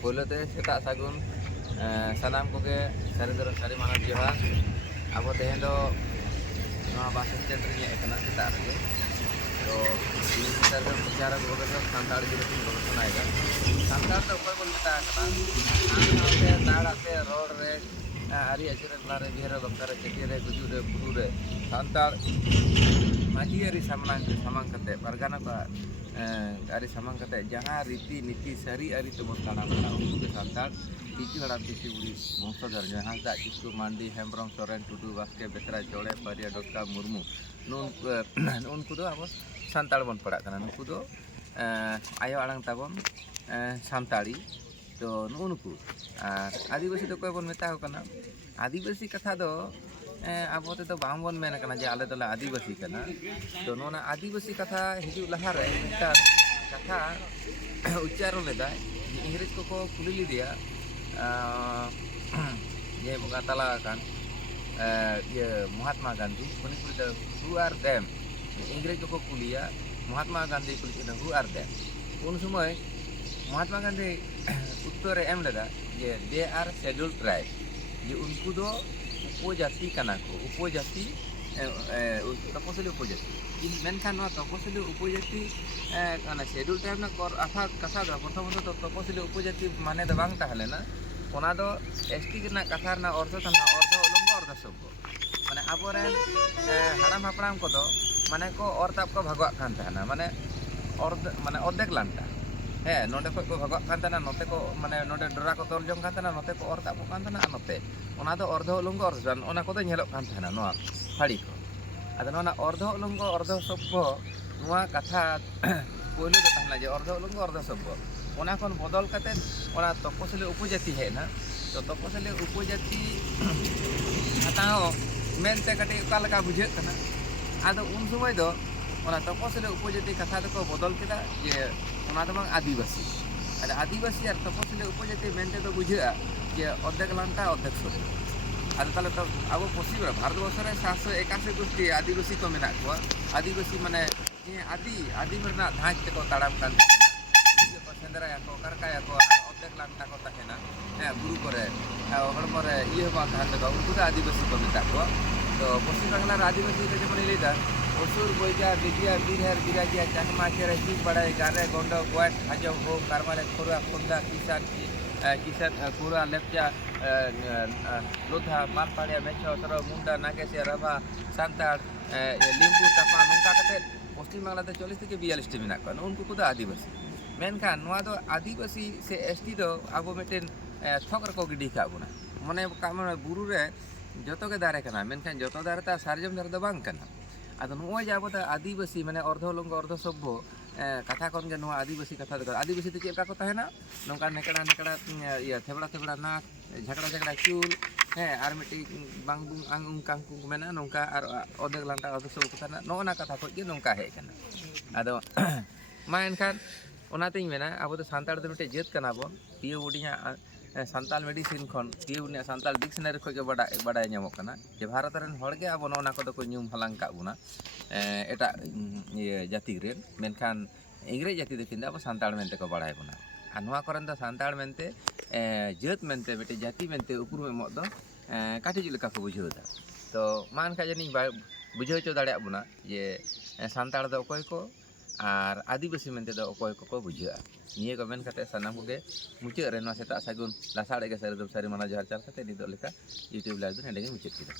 Polo te setak sagun sanam koge sari doro sari mana johar abo tehen do nova bus stand re nye ekana setak rege to ini kita do bicara gobe do santar di rutin gobe sunaiga santar do koy bol meta kana ate road re ari ajure lare bihara bakkare chetire gujure purure santar maji ari samang kate pargana ka ari samang kate jaha riti niti sari ari tebon tanam unku ke santar tiju haram tisi buri bongso darja hanta kisku mandi hembrom soren tudu baske betra jole paria dokta murmu nun kudo abo santal bon padak kana nuku do ayo alang tabon santali to nuku adibasi do koy bon meta kana adibasi katha do abo te to bang bon mena kana je ale dola adibasi kana to nona adibasi katha hiju lahare meta katha uccharon leda इंग्रेज को खुली ली दिया ये mengatakan kan ये महात्मा गांधी उन्हें कुछ who are them इंग्रेज को कुलिया महात्मा गांधी कुछ ना who are them उन समय महात्मा गांधी उत्तर एम लगा ये they are scheduled tribe ये उनको दो उपजाति कना को उपजाति तपस्वी उपजाति इन मेनखान नवा तपस्वी उपजाति kana schedule tribe na kor asa kasa do prothomot to तपस्वी उपजाति माने द बांग ताहले ना ओना दो एसटी ना कथा ना अर्थ तना अर्थ उलंग अर्थ सबको माने आबोरेन हाड़ाम हापड़ाम को दो माने को अर्थ आपको भगवा कान ताना माने अर्ध माने अर्धेक लांटा हे नोडे को भगवा कान ताना नोते को माने नोडे डरा को तोल जंग कान ताना नोते को अर्थ आपको कान ताना नोते ओना दो अर्ध उलंग अर्थ जान ओना को दो नेलोक कान ताना नोआ फाड़ी को आदो नोना अर्ध उलंग अर्ध सबको नोआ कथा पहले तो ताहना जे अर्ध उलंग अर्ध सबको ओना कोन बदल कते ओना तपस्वी उपजाति है ना तो तपस्वी उपजाति हताओ मेनते कटे कालका बुझे कना आदो उन समय दो ओना तपस्वी उपजाति कथा को बदल केदा जे ओना दो आदिवासी अरे आदिवासी और तपस्वी उपजाति मेनते तो बुझे जे अर्धेक लांटा अर्धेक सब आदो ताले तो अब पश्चिम भारतवर्ष रे 781 गोष्ठी आदिवासी को मेना को आदिवासी माने आदि मरना धाज को ताड़ाम कान सेंद्रा को करकाया को अर्धेक लांटा को तहेना गुरु करे हड़मो रे इये बा थाने को उनको आदिवासी को मेता को तो पश्चिम बांग्ला आदिवासी के जेमन लेदा असुर बोइजा बिटिया बिरहर बिराजिया चाकमा चेरे जी बड़ाई गारे गोंडो गोट हाजो हो कारमाले खोरा खुंदा किसान पूरा लेपचा लोधा मालपाड़िया मेछो सरो मुंडा नागेसे रवा सांताड़ लिंबू तपा नोंका कते पश्चिम बांग्ला 40 থেকে 42 टी मेना को उनको को आदिवासी मेनखान नोआ दो आदिवासी से एसटी दो आबो मेटेन थक रको गिडी का बुना मने कामने बुरु रे जतो के दारे कना मेनखान जतो दारे ता सारजम दारे दो बांग कना आदो नोआ जाबो ता आदिवासी माने अर्धोलंग अर्ध सभ्य कथा कोन गे नोआ आदिवासी कथा दो आदिवासी ते चेका को तहेना नोंका नेकड़ा नेकड़ा या थेबड़ा थेबड़ा नाक झगड़ा झगड़ा चूल आर मिटी बांग बुंग आंग कांकु मेना नोंका आर अर्धेक लांटा अर्ध सब कथा नोना कथा को गे नोंका हे कना आदो मा एनखान ओनातेኝ मेना अब तो सानताड़ दो मिटे जेत कना बोन पियो बुडिया सानताल मेडिसिन खन पियो बुनिया सानताल डिक्शनरी खो के बड़ा ᱧᱟᱢᱚᱜ कना जे भारत रेन हड़ के अब ओना को को ᱧᱩᱢ हलांग का बुना एटा ये जाति रे मेनखान इंग्रेज जाति दो किंदा अब सानताड़ मेनते को बड़ाय बुना आ नोआ करन द सानताड़ मेनते जेत मेनते बेटे जाति मेनते उपुर में मत दो काठी जुलका को बुझोदा तो मान का जनी बुझो चो दाड़े बुना जे सानताड़ दो कोय को और आदिवासी मेनते दो अकोय को बुझा निये को मेन कते सनाम को मुचे रे नो सेता सागुन लासाड़े के सारी माना जहर चाल कते नि दो लेका यूट्यूब लाइव दो हेंडे मुचे किदा।